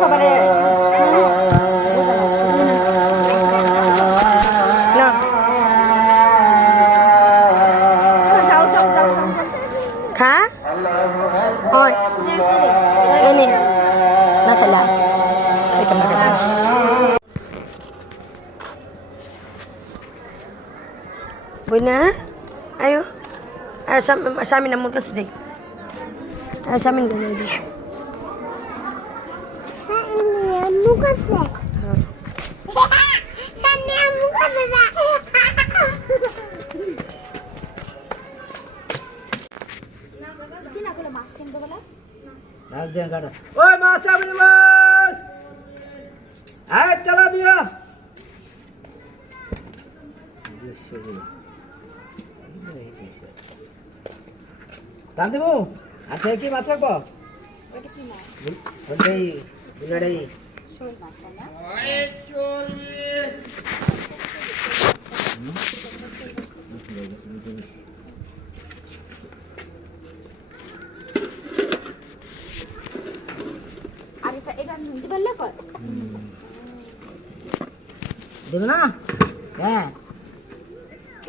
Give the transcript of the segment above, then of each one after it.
সবারে না খা হয় এনে না খেলা খাইতাম না খাইতাম বই না আয়ো স্বামী না মোর কাছে যাই স্বামীন কাছে যাই ওই মাছ চাবি মাছ আয় চলা বিয়া টান দেবো আর থেকে কি মাছ রাখবো দেব না হ্যাঁ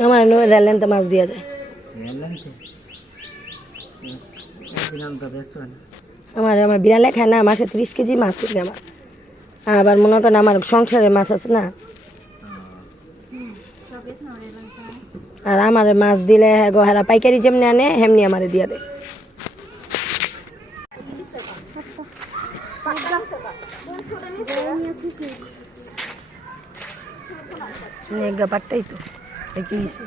আমার রেলেন তো মাছ দিয়া যায় আমার বিড়ালে খায় না মাসে 30 কেজি মাছ কিনে আমার আবার মনে করেন আমার সংসারে মাছ আছে না আর আমার মাছ দিলে হেরা পাইকারি যেমনি আনে হেমনি আমারে দিয়া দেয় ব্যাপারটাই তো একই হয়েছে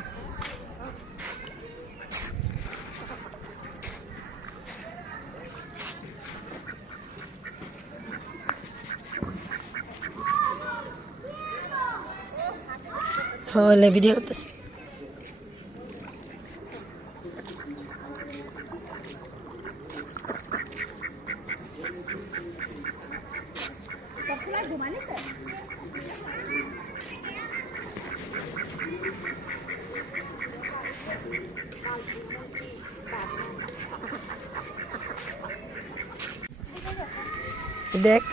হলে ভিডিও করতেছি দেখ